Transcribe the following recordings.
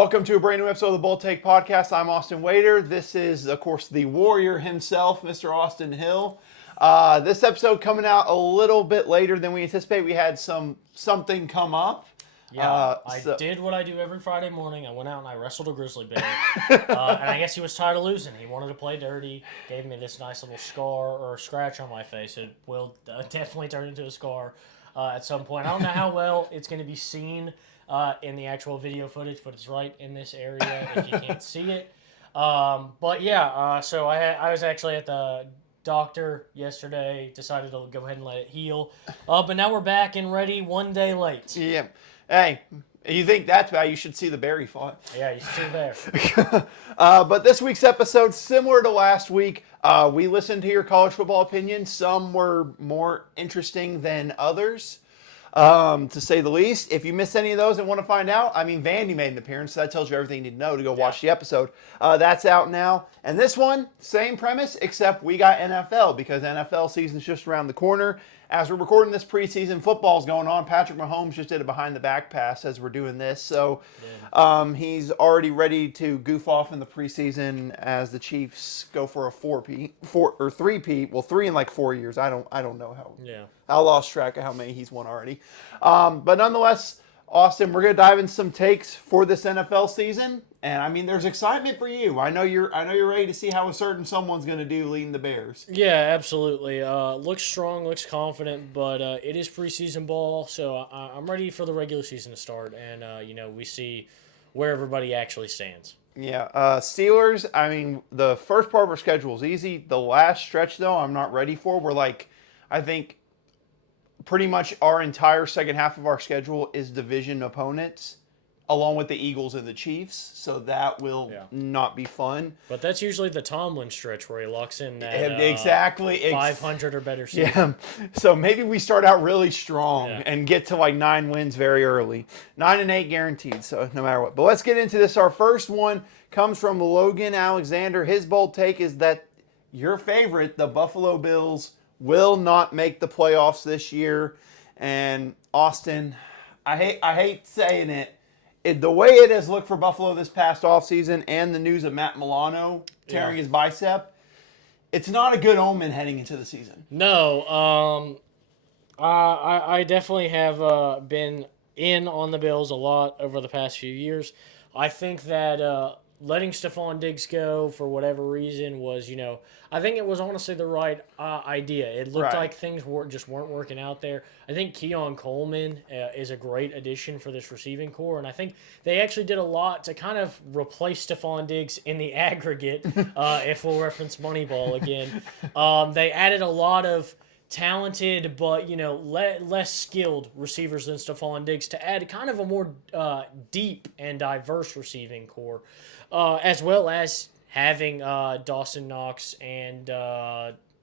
Welcome to a brand new episode of the Bold Take Podcast. I'm Austin Wader. This is, of course, the warrior himself, Mr. Austin Hill. This episode coming out a little bit later than we anticipate. We had something come up. Yeah, I did what I do every Friday morning. I went out and I wrestled a grizzly bear. And I guess he was tired of losing. He wanted to play dirty. Gave me this nice little scar or scratch on my face. It will definitely turn into a scar at some point. I don't know how well it's going to be seen in the actual video footage, but it's right in this area if you can't see it. But yeah, so I was actually at the doctor yesterday, decided to go ahead and let it heal. But now we're back and ready 1 day late. Yeah. Hey, you think that's bad? You should see the bear he fought. Yeah, you should see the bear. But this week's episode, similar to last week, we listened to your college football opinions. Some were more interesting than others, to say the least. If you missed any of those and want to find out, Vandy made an appearance, so that tells you everything you need to know to go watch the episode. That's out now. And this one, same premise, except we got NFL, because NFL season's just around the corner. As we're recording this, preseason football's going on. Patrick Mahomes just did a behind-the-back pass as we're doing this. So he's already ready to goof off in the preseason as the Chiefs go for a three-peat. Well, 3 in like 4 years. I don't know how. Yeah. I lost track of how many he's won already. But nonetheless, Austin, we're going to dive into some takes for this NFL season. And there's excitement for you. I know you're ready to see how a certain someone's going to do leading the Bears. Yeah, absolutely. Looks strong, looks confident, but it is preseason ball, so I'm ready for the regular season to start, and we see where everybody actually stands. Yeah, Steelers. The first part of our schedule is easy. The last stretch, though, I'm not ready for. I think pretty much our entire second half of our schedule is division opponents, along with the Eagles and the Chiefs, so that will not be fun. But that's usually the Tomlin stretch where he locks in that exactly 500 or better season. Yeah, so maybe we start out really strong and get to like 9 wins very early. 9-8 guaranteed, so no matter what. But let's get into this. Our first one comes from Logan Alexander. His bold take is that your favorite, the Buffalo Bills, will not make the playoffs this year. And Austin, I hate saying it, the way it has looked for Buffalo this past offseason and the news of Matt Milano tearing his bicep, it's not a good omen heading into the season. No, I definitely have been in on the Bills a lot over the past few years. I think that letting Stephon Diggs go for whatever reason was, I think it was honestly the right idea. It looked like things just weren't working out there. I think Keon Coleman is a great addition for this receiving core, and I think they actually did a lot to kind of replace Stephon Diggs in the aggregate, if we'll reference Moneyball again. They added a lot of talented but less skilled receivers than Stephon Diggs to add kind of a more deep and diverse receiving core, as well as having Dawson Knox and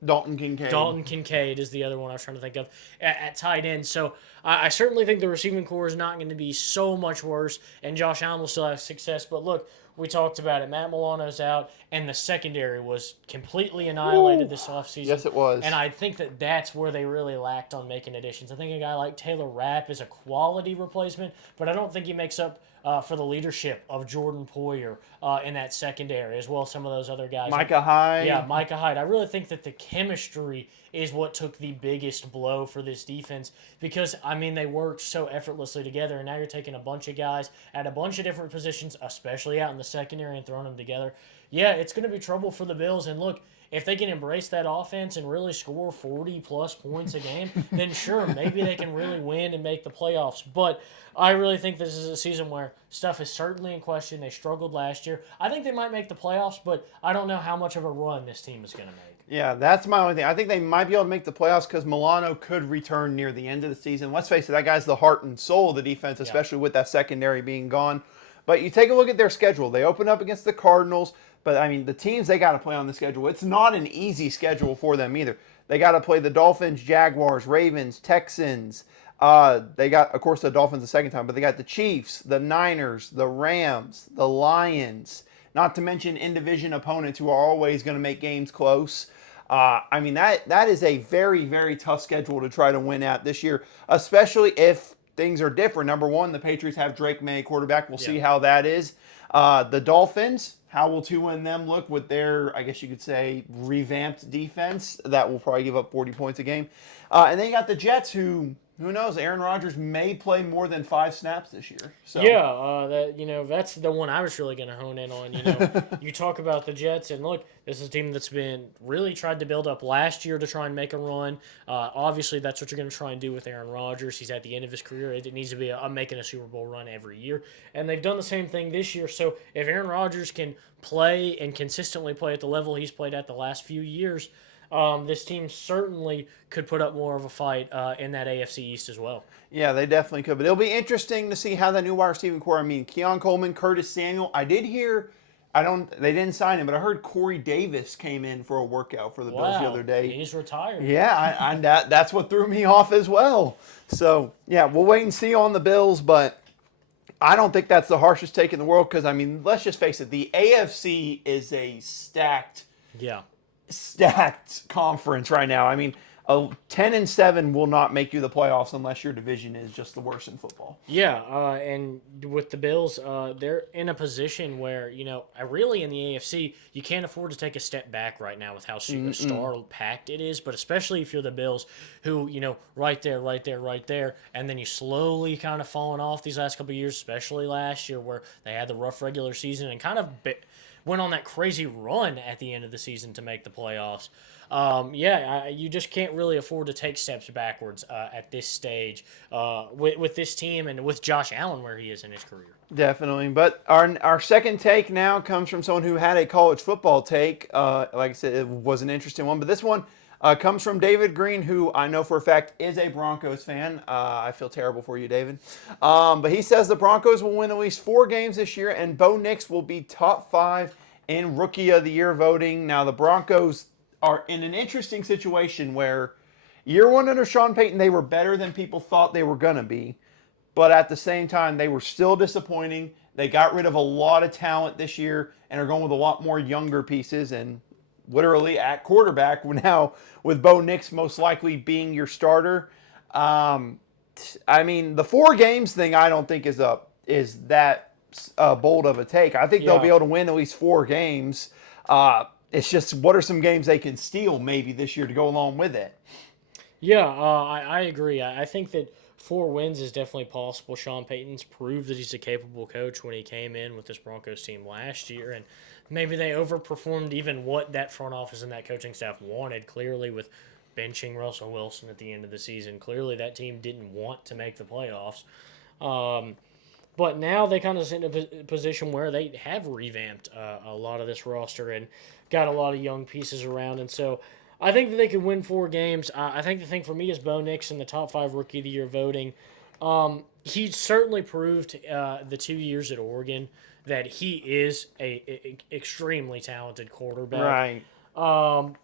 Dalton Kincaid. Dalton Kincaid is the other one I was trying to think of at tight end. So I certainly think the receiving core is not going to be so much worse, and Josh Allen will still have success. But look, we talked about it. Matt Milano's out, and the secondary was completely annihilated this offseason. Yes, it was. And I think that's where they really lacked on making additions. I think a guy like Taylor Rapp is a quality replacement, but I don't think he makes up for the leadership of Jordan Poyer in that secondary, as well as some of those other guys. Micah Hyde. Yeah, Micah Hyde. I really think that the chemistry is what took the biggest blow for this defense because, they worked so effortlessly together, and now you're taking a bunch of guys at a bunch of different positions, especially out in the secondary, and throwing them together. Yeah, it's going to be trouble for the Bills, and look, if they can embrace that offense and really score 40-plus points a game, then sure, maybe they can really win and make the playoffs. But I really think this is a season where stuff is certainly in question. They struggled last year. I think they might make the playoffs, but I don't know how much of a run this team is going to make. Yeah, that's my only thing. I think they might be able to make the playoffs because Milano could return near the end of the season. Let's face it, that guy's the heart and soul of the defense, especially with that secondary being gone. But you take a look at their schedule. They open up against the Cardinals, but the teams they got to play on the schedule, it's not an easy schedule for them either. They got to play the Dolphins, Jaguars, Ravens, Texans. They got, of course, the Dolphins the second time, but they got the Chiefs, the Niners, the Rams, the Lions, not to mention in-division opponents who are always going to make games close. That is a very, very tough schedule to try to win at this year, especially if things are different. Number one, the Patriots have Drake May quarterback. We'll see Yeah. how that is. The Dolphins, how will 2 and them look with their, I guess you could say, revamped defense that will probably give up 40 points a game. And then you got the Jets, who knows? Aaron Rodgers may play more than 5 snaps this year. So Yeah, that's the one I was really going to hone in on. You talk about the Jets, and look, this is a team that's been really tried to build up last year to try and make a run. Obviously, that's what you're going to try and do with Aaron Rodgers. He's at the end of his career. It needs to be making a Super Bowl run every year, and they've done the same thing this year. So if Aaron Rodgers can play and consistently play at the level he's played at the last few years, this team certainly could put up more of a fight in that AFC East as well. yeah, they definitely could. But it'll be interesting to see how that new wide receiving core. I mean, Keon Coleman, Curtis Samuel. I did hear. They didn't sign him, but I heard Corey Davis came in for a workout for the Bills the other day. He's retired. Yeah, that's what threw me off as well. So, yeah, we'll wait and see on the Bills, but I don't think that's the harshest take in the world because, I mean, let's just face it. The AFC is a stacked conference right now. I mean, a 10-7 will not make you the playoffs unless your division is just the worst in football. Yeah, and with the Bills, they're in a position where, really in the AFC, you can't afford to take a step back right now with how star-packed it is, but especially if you're the Bills who, right there, and then you slowly kind of fallen off these last couple of years, especially last year where they had the rough regular season and kind of went on that crazy run at the end of the season to make the playoffs. You just can't really afford to take steps backwards at this stage with this team and with Josh Allen where he is in his career. Definitely. But our second take now comes from someone who had a college football take. Like I said, it was an interesting one. But this one comes from David Green, who I know for a fact is a Broncos fan. I feel terrible for you, David. But he says the Broncos will win at least 4 games this year, and Bo Nix will be top 5 in Rookie of the Year voting. Now, the Broncos are in an interesting situation where year 1 under Sean Payton, they were better than people thought they were going to be. But at the same time, they were still disappointing. They got rid of a lot of talent this year and are going with a lot more younger pieces and literally at quarterback now with Bo Nix most likely being your starter. I mean, the 4 games thing I don't think is that bold of a take. I think they'll be able to win at least 4 games. It's just what are some games they can steal maybe this year to go along with it? Yeah, I agree. I think that 4 wins is definitely possible. Sean Payton's proved that he's a capable coach when he came in with this Broncos team last year, and maybe they overperformed even what that front office and that coaching staff wanted, clearly with benching Russell Wilson at the end of the season. Clearly that team didn't want to make the playoffs. But now they kind of sit in a position where they have revamped a lot of this roster and got a lot of young pieces around. And so I think that they could win 4 games. I think the thing for me is Bo Nix in the top 5 Rookie of the Year voting. He certainly proved the 2 years at Oregon that he is a extremely talented quarterback. Right.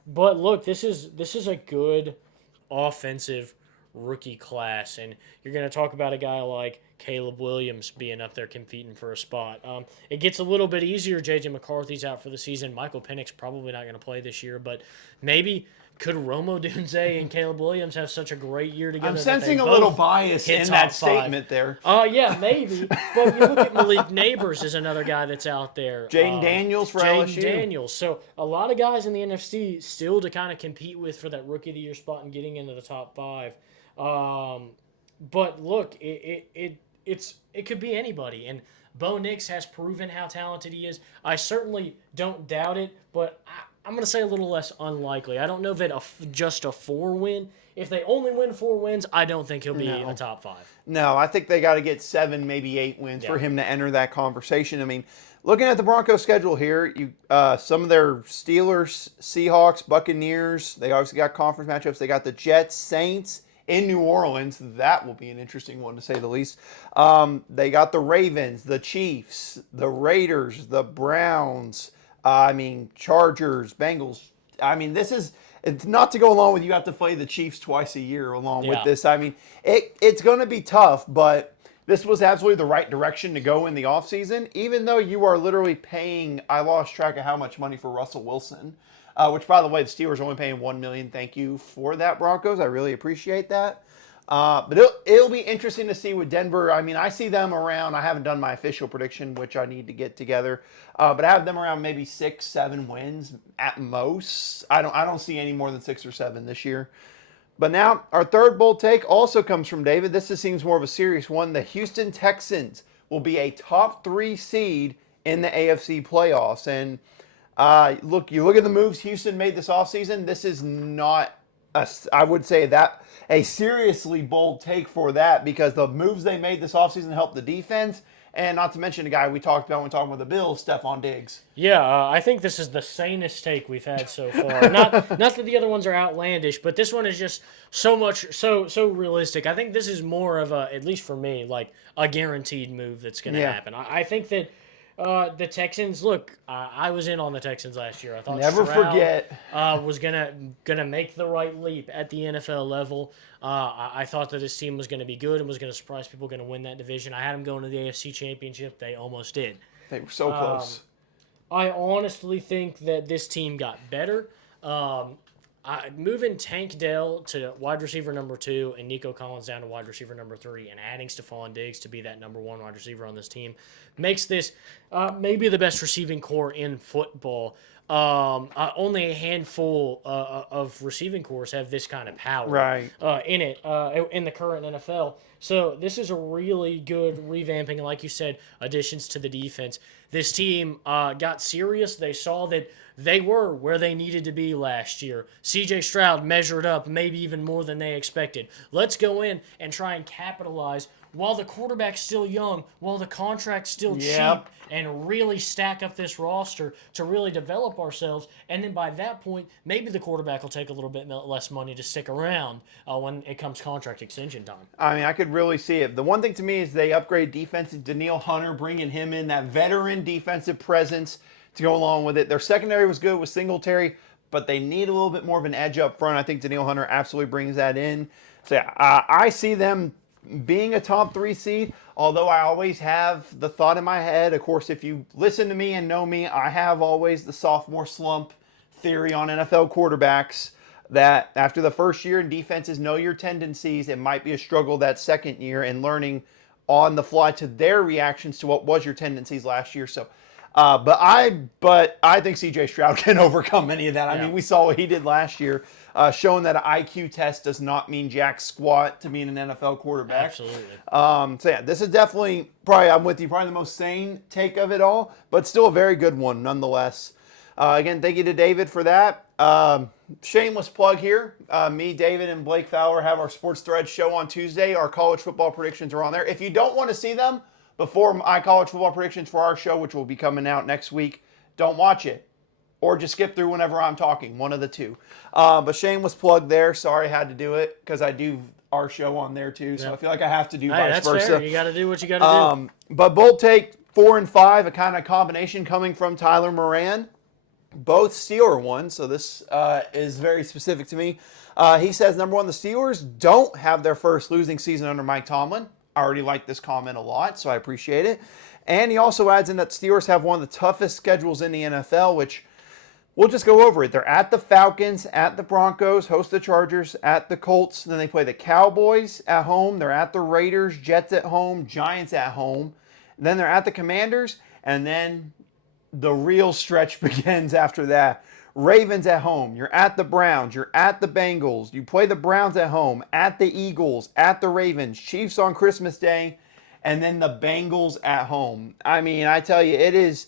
But look, this is a good offensive rookie class, and you're going to talk about a guy like Caleb Williams being up there competing for a spot. It gets a little bit easier. J.J. McCarthy's out for the season. Michael Penix probably not going to play this year, but maybe could Rome Odunze and Caleb Williams have such a great year together? I'm sensing a little bias in that statement there. Yeah, maybe. But you look at Malik Neighbors is another guy that's out there. Jaden Daniels for LSU. Jaden Daniels. So a lot of guys in the NFC still to kind of compete with for that Rookie of the Year spot and getting into the top 5. But look, it could be anybody, and Bo Nix has proven how talented he is. I certainly don't doubt it, but I'm going to say a little less unlikely. I don't know that just a 4 win. If they only win 4 wins, I don't think he'll be a top 5. No, I think they got to get 7, maybe 8 wins for him to enter that conversation. I mean, looking at the Broncos schedule here, some of their Steelers, Seahawks, Buccaneers, they obviously got conference matchups. They got the Jets, Saints in New Orleans. That will be an interesting one to say the least. They got the Ravens, the Chiefs, the Raiders, the Browns, Chargers, Bengals. It's not to go along with you have to play the Chiefs twice a year along with this. It's going to be tough, but this was absolutely the right direction to go in the offseason, even though you are literally paying, I lost track of how much money for Russell Wilson, which, by the way, the Steelers are only paying $1 million. Thank you for that, Broncos. I really appreciate that. But it'll be interesting to see with Denver. I mean, I see them around. I haven't done my official prediction, which I need to get together. But I have them around maybe 6, 7 wins at most. I don't see any more than 6 or 7 this year. But now our third bold take also comes from David. This just seems more of a serious one. The Houston Texans will be a top 3 seed in the AFC playoffs. And you look at the moves Houston made this offseason. This is not, I would say, that a seriously bold take for that, because the moves they made this offseason helped the defense. And not to mention the guy we talked about when talking about the Bills, Stephon Diggs. Yeah, I think this is the sanest take we've had so far. Not that the other ones are outlandish, but this one is just so realistic. I think this is more of a, at least for me, like a guaranteed move that's going to happen. I think that the Texans, look, I was in on the Texans last year. I thought Never Stroud, forget. was gonna make the right leap at the NFL level. I thought that this team was going to be good and was going to surprise people, going to win that division. I had them going to the AFC Championship. They almost did. They were so close. I honestly think that this team got better. Moving Tank Dell to wide receiver number 2 and Nico Collins down to wide receiver number 3 and adding Stephon Diggs to be that number 1 wide receiver on this team makes this maybe the best receiving core in football. Only a handful of receiving cores have this kind of power in it in the current NFL. So this is a really good revamping, and like you said, additions to the defense. This team got serious. They saw that they were where they needed to be last year. C.J. Stroud measured up maybe even more than they expected. Let's go in and try and capitalize while the quarterback's still young, while the contract's still cheap, and really stack up this roster to really develop ourselves. And then by that point, maybe the quarterback will take a little bit less money to stick around when it comes contract extension time. I mean, I could really see it. The one thing to me is they upgrade defense. Danielle Hunter, bringing him in, that veteran defensive presence to go along with it. Their secondary was good with Singletary, but they need a little bit more of an edge up front. I think Danielle Hunter absolutely brings that in. So yeah, I see them being a top 3 seed, although I always have the thought in my head, of course, if you listen to me and know me, I have always the sophomore slump theory on NFL quarterbacks, that after the first year and defenses know your tendencies, it might be a struggle that second year and learning on the fly to their reactions to what was your tendencies last year. So but I think C.J. Stroud can overcome any of that. I mean, we saw what he did last year, showing that an IQ test does not mean jack squat to being an NFL quarterback. Absolutely. So yeah, this is definitely I'm with you, probably the most sane take of it all, but still a very good one nonetheless. Again, thank you to David for that. Shameless plug here. Me, David, and Blake Fowler have our Sports Thread show on Tuesday. Our college football predictions are on there. If you don't want to see them before my college football predictions for our show, which will be coming out next week, don't watch it. Or just skip through whenever I'm talking, one of the two. But shameless plug there. Sorry I had to do it because I do our show on there too. So I feel like I have to do vice versa. Fair. You got to do what you got to do. But bold take 4 and 5, a kind of combination coming from Tyler Moran. Both Steeler ones, so this is very specific to me. He says, number 1, the Steelers don't have their first losing season under Mike Tomlin. I already like this comment a lot, so I appreciate it. And he also adds in that Steelers have one of the toughest schedules in the NFL, which we'll just go over it. They're at the Falcons, at the Broncos, host the Chargers, at the Colts. Then they play the Cowboys at home. They're at the Raiders, Jets at home, Giants at home. Then they're at the Commanders, and then the real stretch begins after that. Ravens at home. You're at the Browns. You're at the Bengals. You play the Browns at home, at the Eagles, at the Ravens, Chiefs on Christmas Day, and then the Bengals at home. I mean, I tell you, it is.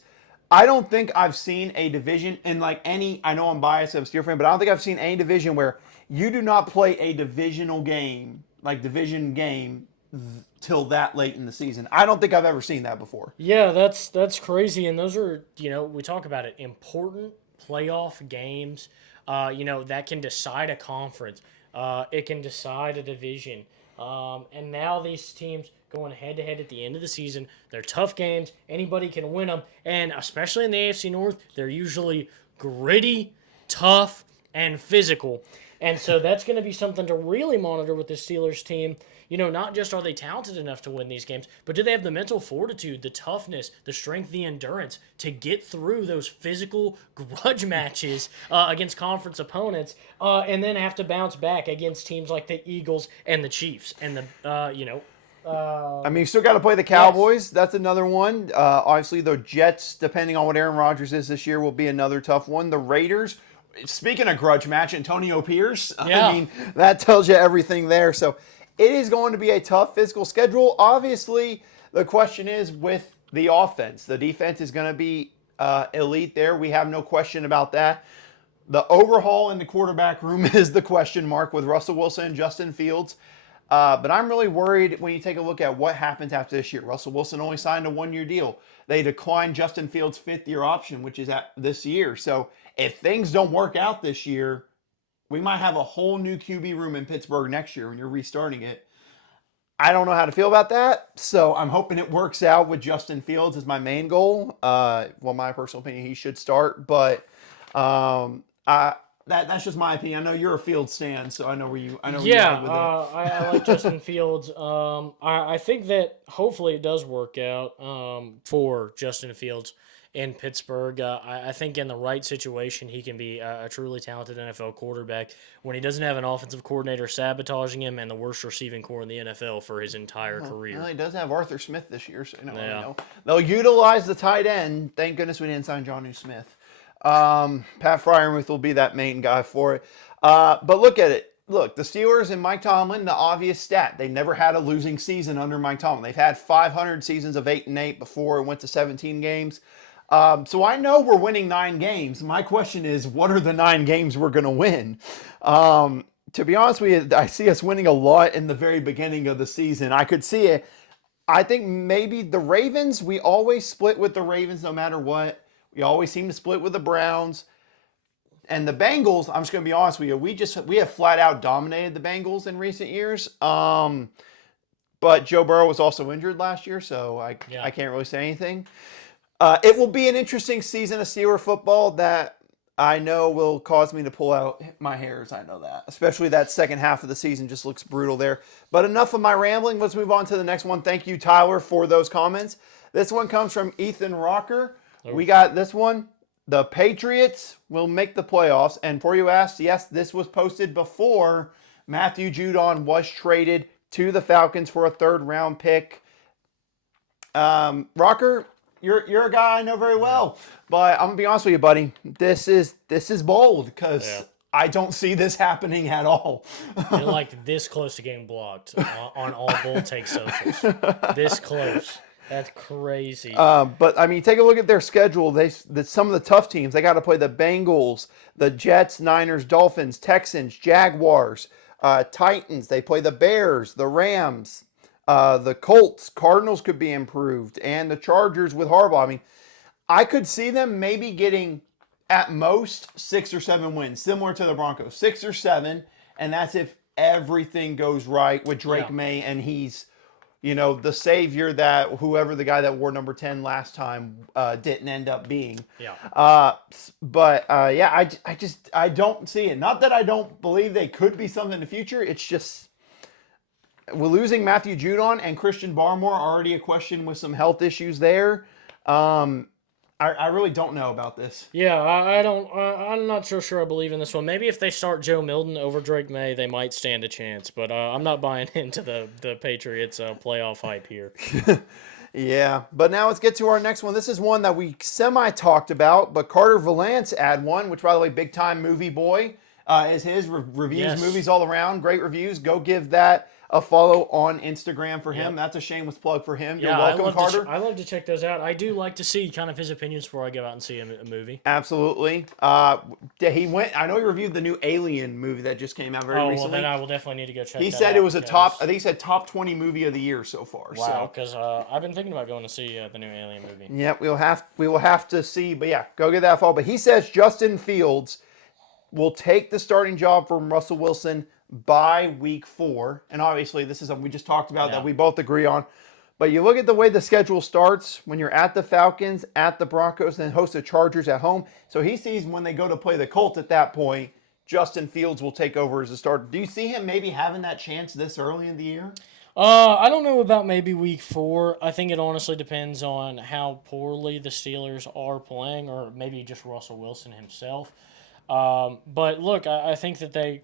I don't think I've seen a division in like any. I know I'm biased, I'm a Steelers fan, but I don't think I've seen any division where you do not play a divisional game, like division game, till that late in the season. I don't think I've ever seen that before. Yeah, that's crazy, and those are, we talk about it, important playoff games, that can decide a conference. It can decide a division. And now these teams going head-to-head at the end of the season, they're tough games. Anybody can win them. And especially in the AFC North, they're usually gritty, tough, and physical. And so that's going to be something to really monitor with the Steelers team. Not just are they talented enough to win these games, but do they have the mental fortitude, the toughness, the strength, the endurance to get through those physical grudge matches against conference opponents, and then have to bounce back against teams like the Eagles and the Chiefs and I mean, you still got to play the Cowboys. Yes. That's another one. Obviously, the Jets, depending on what Aaron Rodgers is this year, will be another tough one. The Raiders, speaking of grudge match, Antonio Pierce. Yeah. I mean, that tells you everything there. So it is going to be a tough physical schedule. Obviously, the question is with the offense. The defense is going to be elite there. We have no question about that. The overhaul in the quarterback room is the question mark with Russell Wilson and Justin Fields. But I'm really worried when you take a look at what happens after this year. Russell Wilson only signed a one-year deal. They declined Justin Fields' fifth-year option, which is at this year. So if things don't work out this year, we might have a whole new QB room in Pittsburgh next year when you're restarting it. I don't know how to feel about that. So I'm hoping it works out with Justin Fields as my main goal. My personal opinion, he should start. But that's just my opinion. I know you're a Fields stan, so I know where you. Yeah, I like Justin Fields. I think that hopefully it does work out for Justin Fields in Pittsburgh. I think in the right situation, he can be a truly talented NFL quarterback when he doesn't have an offensive coordinator sabotaging him and the worst receiving core in the NFL for his entire career. Well, he does have Arthur Smith this year, so they'll utilize the tight end. Thank goodness we didn't sign Jonnu Smith. Pat Freiermuth will be that main guy for it. But look at it. Look, the Steelers and Mike Tomlin, the obvious stat. They never had a losing season under Mike Tomlin. They've had 500 seasons of 8-8 before it went to 17 games. So I know we're winning 9 games. My question is, what are the 9 games we're going to win? To be honest with you, I see us winning a lot in the very beginning of the season. I could see it. I think maybe the Ravens, we always split with the Ravens no matter what. We always seem to split with the Browns. And the Bengals, I'm just going to be honest with you, we have flat out dominated the Bengals in recent years. But Joe Burrow was also injured last year, so I can't really say anything. It will be an interesting season of Steeler football that I know will cause me to pull out my hairs. I know that. Especially that second half of the season just looks brutal there. But enough of my rambling. Let's move on to the next one. Thank you, Tyler, for those comments. This one comes from Ethan Rocker. We got this one. The Patriots will make the playoffs. And for you asked, yes, this was posted before Matthew Judon was traded to the Falcons for a third-round pick. Rocker, you're a guy I know very well. But I'm going to be honest with you, buddy. This is bold because I don't see this happening at all. You're like this close to getting blocked on all Bull Take socials. This close. That's crazy. But, I mean, take a look at their schedule. Some of the tough teams. They got to play the Bengals, the Jets, Niners, Dolphins, Texans, Jaguars, Titans. They play the Bears, the Rams, the Colts. Cardinals could be improved. And the Chargers with Harbaugh. I mean, I could see them maybe getting, at most, 6 or 7 wins, similar to the Broncos. 6 or 7, and that's if everything goes right with Drake May, and he's the savior that whoever the guy that wore number 10 last time didn't end up being. Yeah. I don't see it. Not that I don't believe they could be something in the future. It's just we're losing Matthew Judon and Christian Barmore, already a question with some health issues there. I really don't know about this. Yeah, I'm not so sure I believe in this one. Maybe if they start Joe Milton over Drake May, they might stand a chance. But I'm not buying into the Patriots playoff hype here. Yeah, but now let's get to our next one. This is one that we semi-talked about, but Carter Valance had one, which, by the way, big-time movie boy is his. Reviews movies all around. Great reviews. Go give that a follow on Instagram for him. That's a shameless plug for him. You're welcome, Carter. I love to check those out. I do like to see kind of his opinions before I go out and see a movie. Absolutely. He went. I know he reviewed the new Alien movie that just came out very recently. Well, then I will definitely need to go check. He said it was a top. I think he said top 20 movie of the year so far. Wow, because I've been thinking about going to see the new Alien movie. Yeah, we will have to see. But yeah, go get that follow. But he says Justin Fields will take the starting job from Russell Wilson by week 4. And obviously this is something we just talked about that we both agree on. But you look at the way the schedule starts when you're at the Falcons, at the Broncos, and host the Chargers at home. So he sees when they go to play the Colts at that point, Justin Fields will take over as a starter. Do you see him maybe having that chance this early in the year? I don't know about maybe week 4. I think it honestly depends on how poorly the Steelers are playing, or maybe just Russell Wilson himself. But look, I think that they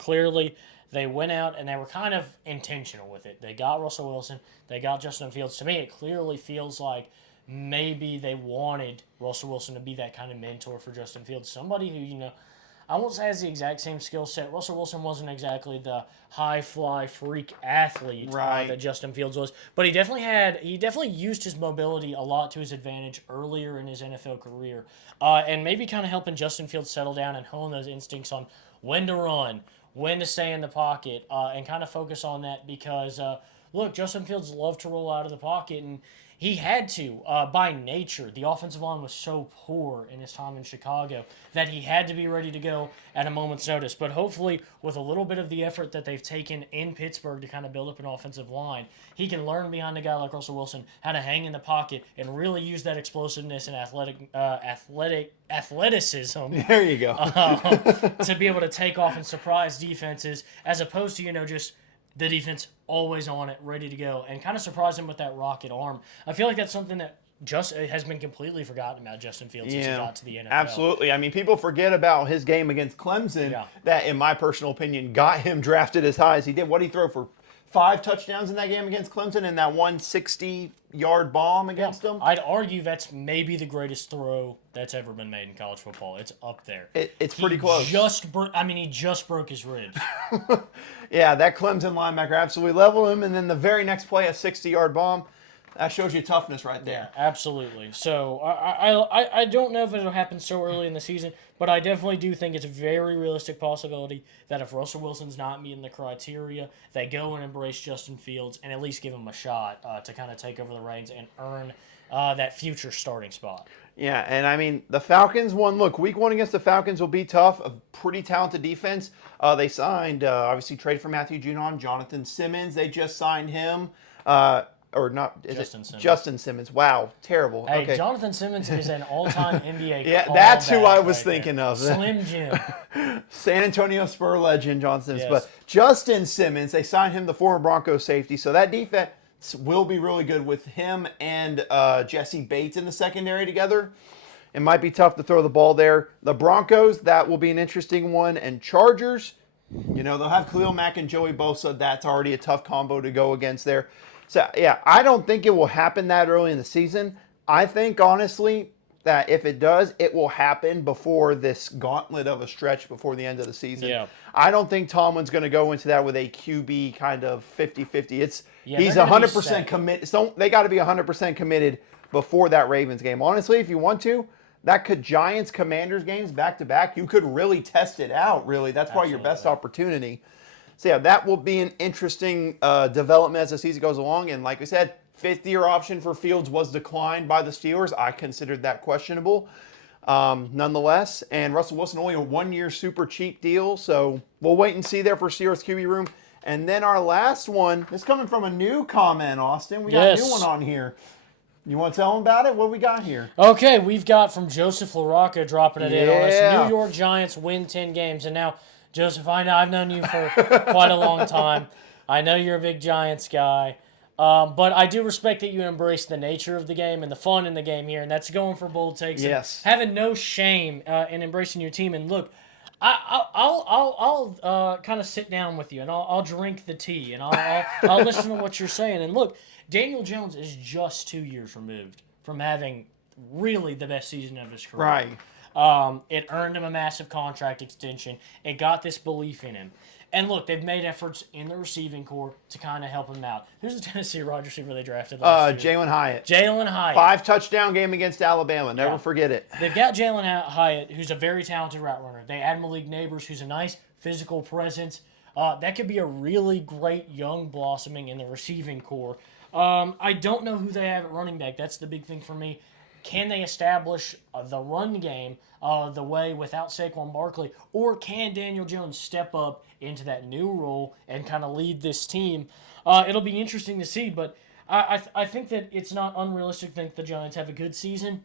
went out and they were kind of intentional with it. They got Russell Wilson, they got Justin Fields. To me, it clearly feels like maybe they wanted Russell Wilson to be that kind of mentor for Justin Fields, somebody who I won't say has the exact same skill set. Russell Wilson wasn't exactly the high fly freak athlete Right. that Justin Fields was, but he definitely used his mobility a lot to his advantage earlier in his NFL career, and maybe kind of helping Justin Fields settle down and hone those instincts on when to run, when to stay in the pocket, and kind of focus on that because look, Justin Fields loved to roll out of the pocket, and he had to, by nature. The offensive line was so poor in his time in Chicago that he had to be ready to go at a moment's notice. But hopefully, with a little bit of the effort that they've taken in Pittsburgh to kind of build up an offensive line, he can learn behind a guy like Russell Wilson how to hang in the pocket and really use that explosiveness and athleticism There you go. to be able to take off and surprise defenses, as opposed to just the defense always on it, ready to go, and kind of surprise him with that rocket arm. I feel like that's something that just has been completely forgotten about Justin Fields since he got to the NFL. Absolutely. I mean, people forget about his game against Clemson that, in my personal opinion, got him drafted as high as he did. What did he throw for 5 touchdowns in that game against Clemson and that 160-yard bomb against them? I'd argue that's maybe the greatest throw that's ever been made in college football. It's up there. It's pretty close. He just broke his ribs. Yeah, that Clemson linebacker absolutely leveled him, and then the very next play, a 60-yard bomb. That shows you toughness right there. Yeah, absolutely. So I don't know if it'll happen so early in the season, but I definitely do think it's a very realistic possibility that if Russell Wilson's not meeting the criteria, they go and embrace Justin Fields and at least give him a shot to kind of take over the reins and earn that future starting spot. Yeah, and I mean, the Falcons won. Look, week 1 against the Falcons will be tough. A pretty talented defense. They signed, obviously, traded for Matthew Judon, Jonathan Simmons. They just signed him. Or not, Simmons. Justin Simmons. Wow, terrible. Hey, okay. Jonathan Simmons is an all-time NBA Yeah, that's who I was right thinking there. of. Slim Jim. San Antonio Spur legend, John Simmons. Yes. But Justin Simmons, they signed him, the former Broncos safety. So that defense will be really good with him and Jesse Bates in the secondary together. It might be tough to throw the ball there. The Broncos, that will be an interesting one. And Chargers, they'll have Khalil Mack and Joey Bosa. That's already a tough combo to go against there. So, yeah, I don't think it will happen that early in the season. I think, honestly, that if it does, it will happen before this gauntlet of a stretch before the end of the season. Yeah. I don't think Tomlin's going to go into that with a QB kind of 50-50. He's they're gonna be 100% set. committed. So they got to be 100% committed before that Ravens game. Honestly, if you want to, that could Giants-Commanders games back-to-back, you could really test it out, really. That's probably your best opportunity. So, yeah, that will be an interesting development as the season goes along. And like I said, 5th-year option for Fields was declined by the Steelers. I considered that questionable nonetheless. And Russell Wilson, only a 1-year super cheap deal. So we'll wait and see there for Steelers QB room. And then our last one, this coming from a new comment, Austin. We got a new one on here. You want to tell them about it? What we got here? Okay, we've got from Joseph LaRocca dropping it in on us. Yeah. New York Giants win 10 games. And now, Joseph, I know I've known you for quite a long time. I know you're a big Giants guy. But I do respect that you embrace the nature of the game and the fun in the game here. And that's going for bold takes. Yes. And having no shame in embracing your team. And look, I'll kind of sit down with you and I'll drink the tea and I'll listen to what you're saying. And look, Daniel Jones is just 2 years removed from having really the best season of his career. Right. It earned him a massive contract extension. It got this belief in him. And look, they've made efforts in the receiving corps to kind of help him out. Who's the Tennessee wide receiver they drafted last year? Jalen Hyatt. Jalen Hyatt. 5-touchdown game against Alabama. Never forget it. They've got Jalen Hyatt, who's a very talented route runner. They add Malik Neighbors, who's a nice physical presence. That could be a really great young blossoming in the receiving corps. I don't know who they have at running back. That's the big thing for me. Can they establish the run game the way without Saquon Barkley? Or can Daniel Jones step up into that new role and kind of lead this team? It'll be interesting to see, but I think that it's not unrealistic to think the Giants have a good season.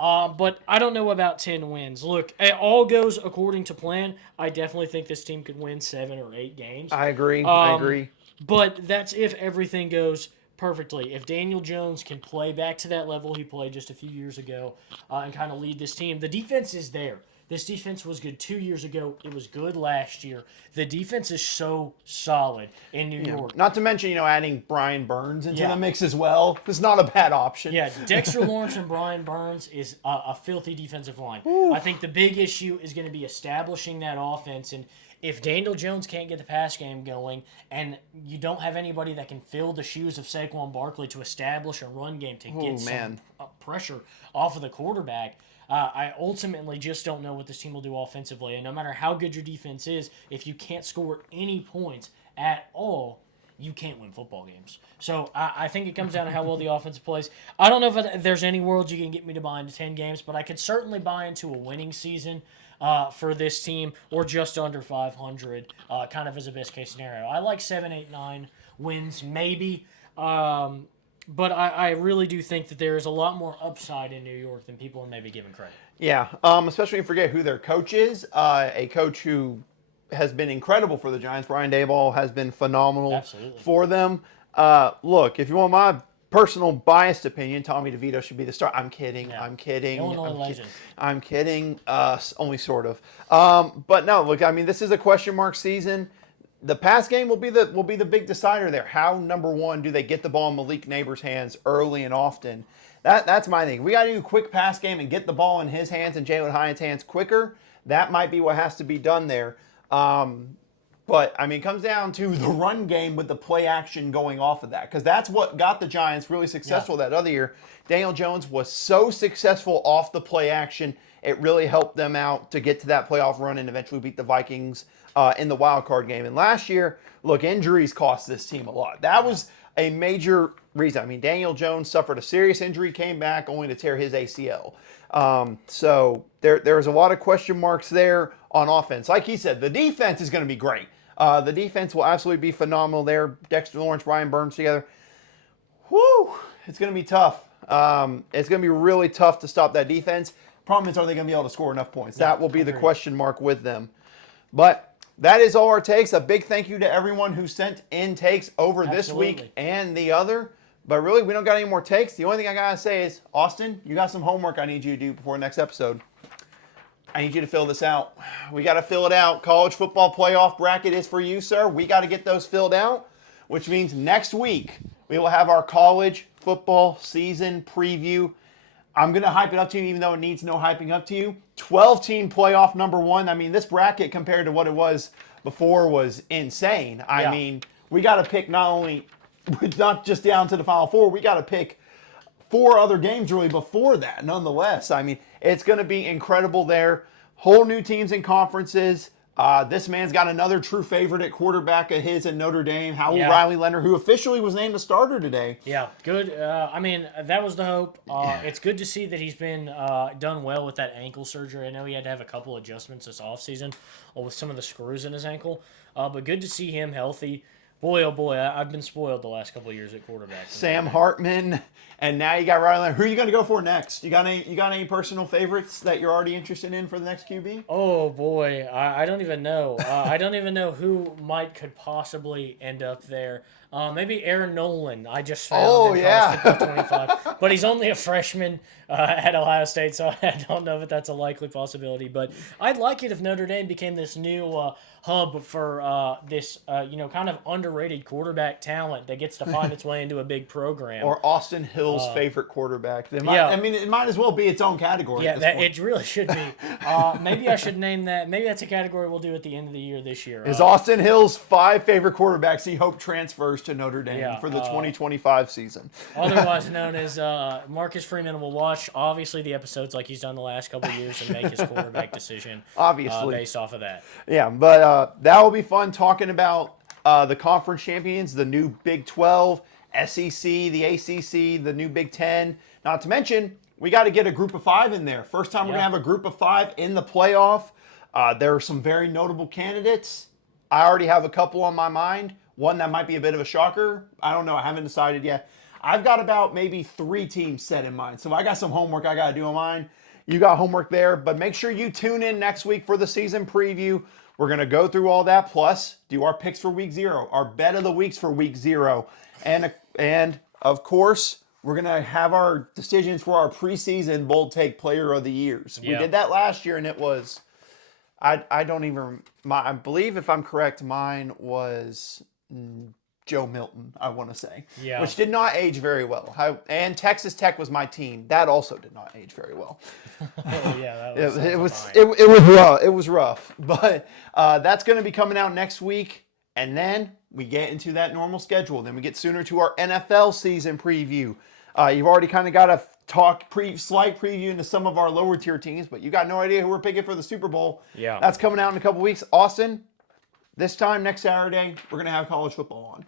But I don't know about 10 wins. Look, it all goes according to plan. I definitely think this team could win 7 or 8 games. I agree. I agree. But that's if everything goes perfectly. If Daniel Jones can play back to that level he played just a few years ago and kind of lead this team, the defense is there. This defense was good 2 years ago. It was good last year. The defense is so solid in New York. Not to mention, adding Brian Burns into Yeah. the mix as well. It's not a bad option. Yeah, Dexter Lawrence and Brian Burns is a filthy defensive line. I think the big issue is going to be establishing that offense. And if Daniel Jones can't get the pass game going and you don't have anybody that can fill the shoes of Saquon Barkley to establish a run game to get some pressure off of the quarterback, I ultimately just don't know what this team will do offensively. And no matter how good your defense is, if you can't score any points at all, you can't win football games. So I think it comes down to how well the offense plays. I don't know if there's any world you can get me to buy into 10 games, but I could certainly buy into a winning season for this team or just under 500, kind of as a best case scenario. I like 7, 8, 9 wins, maybe. But I really do think that there is a lot more upside in New York than people are maybe giving credit. Yeah, especially when you forget who their coach is. A coach who has been incredible for the Giants. Brian Daboll has been phenomenal for them. Look, if you want my personal biased opinion, Tommy DeVito should be the star. I'm kidding. Yeah. I'm kidding. Illinois legend. I'm kidding. Only sort of. But no, look. I mean, this is a question mark season. The pass game will be the big decider there. How, number one, do they get the ball in Malik Neighbors' hands early and often? That's my thing. We got to do a quick pass game and get the ball in his hands and Jalen Hyatt's hands quicker. That might be what has to be done there. But, I mean, it comes down to the run game with the play action going off of that. Because that's what got the Giants really successful that other year. Daniel Jones was so successful off the play action, it really helped them out to get to that playoff run and eventually beat the Vikings in the wild card game. And last year, look, injuries cost this team a lot. That was a major reason. I mean, Daniel Jones suffered a serious injury, came back only to tear his ACL. So there's a lot of question marks there on offense. Like he said, the defense is going to be great. The defense will absolutely be phenomenal there. Dexter Lawrence, Brian Burns together. Whew, it's going to be tough. It's going to be really tough to stop that defense. Problem is, are they going to be able to score enough points? That will be the question mark with them. But that is all our takes. A big thank you to everyone who sent in takes over this week and the other. But really, we don't got any more takes. The only thing I got to say is, Austin, you got some homework I need you to do before the next episode. I need you to fill this out. We got to fill it out. College football playoff bracket is for you, sir. We got to get those filled out, which means next week we will have our college football season preview. I'm going to hype it up to you even though it needs no hyping up to you. 12-team playoff number one. I mean, this bracket compared to what it was before was insane. I mean, we got to pick not just down to the Final Four. We got to pick 4 other games really before that, nonetheless. I mean, it's going to be incredible there. Whole new teams and conferences. This man's got another true favorite at quarterback of his at Notre Dame, Howell Riley Leonard, who officially was named a starter today. Yeah, good. I mean, that was the hope. It's good to see that he's been done well with that ankle surgery. I know he had to have a couple adjustments this offseason with some of the screws in his ankle, but good to see him healthy. Boy, oh boy, I've been spoiled the last couple of years at quarterback. Sam Hartman, and now you got Riley Leonard. Who are you going to go for next? You got any personal favorites that you're already interested in for the next QB? Oh boy, I don't even know. I don't even know who could possibly end up there. Maybe Aaron Nolan. I just found in College Football 25, but he's only a freshman at Ohio State, so I don't know if that's a likely possibility. But I'd like it if Notre Dame became this new hub for this kind of underrated quarterback talent that gets to find its way into a big program. Or Austin Hill's favorite quarterback. I mean, it might as well be its own category. Yeah, it really should be. Maybe I should name that. Maybe that's a category we'll do at the end of the year this year. Is Austin Hill's 5 favorite quarterbacks he hoped transfers to Notre Dame for the 2025 season. Otherwise known as Marcus Freeman will watch, obviously, the episodes like he's done the last couple of years and make his quarterback decision based off of that. Yeah, but that will be fun talking about the conference champions, the new Big 12, SEC, the ACC, the new Big 10. Not to mention, we got to get a group of 5 in there. First time we're going to have a group of 5 in the playoff. There are some very notable candidates. I already have a couple on my mind. One that might be a bit of a shocker. I don't know. I haven't decided yet. I've got about maybe 3 teams set in mind. So I got some homework I got to do on mine. You got homework there, but make sure you tune in next week for the season preview. We're going to go through all that, plus do our picks for week 0, our bet of the weeks for week 0. And of course, we're going to have our decisions for our preseason bold take player of the years. We did that last year, and it was, I don't even, I believe if I'm correct, mine was Joe Milton, I want to say, which did not age very well. And Texas Tech was my team. That also did not age very well. That was it was rough. It was rough, but that's going to be coming out next week, and then we get into that normal schedule. Then we get sooner to our NFL season preview. You've already kind of got a slight preview into some of our lower tier teams, but you got no idea who we're picking for the Super Bowl. Yeah, that's coming out in a couple weeks. Austin, this time next Saturday, we're going to have college football on.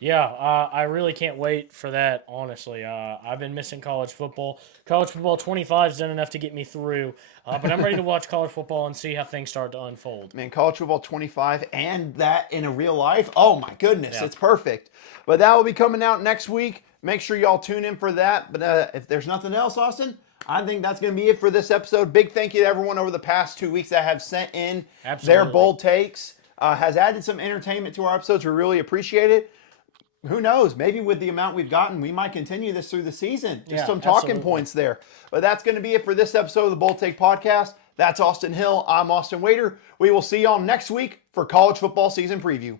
Yeah, I really can't wait for that, honestly. I've been missing college football. College football 25 has done enough to get me through, but I'm ready to watch college football and see how things start to unfold. Man, college football 25 and that in a real life, oh my goodness, it's perfect. But that will be coming out next week. Make sure y'all tune in for that. But if there's nothing else, Austin, I think that's going to be it for this episode. Big thank you to everyone over the past 2 weeks that have sent in their bold takes. Has added some entertainment to our episodes. We really appreciate it. Who knows? Maybe with the amount we've gotten, we might continue this through the season. Just some talking points there. But that's going to be it for this episode of the Bold Take Podcast. That's Austin Hill. I'm Austin Waiter. We will see y'all next week for college football season preview.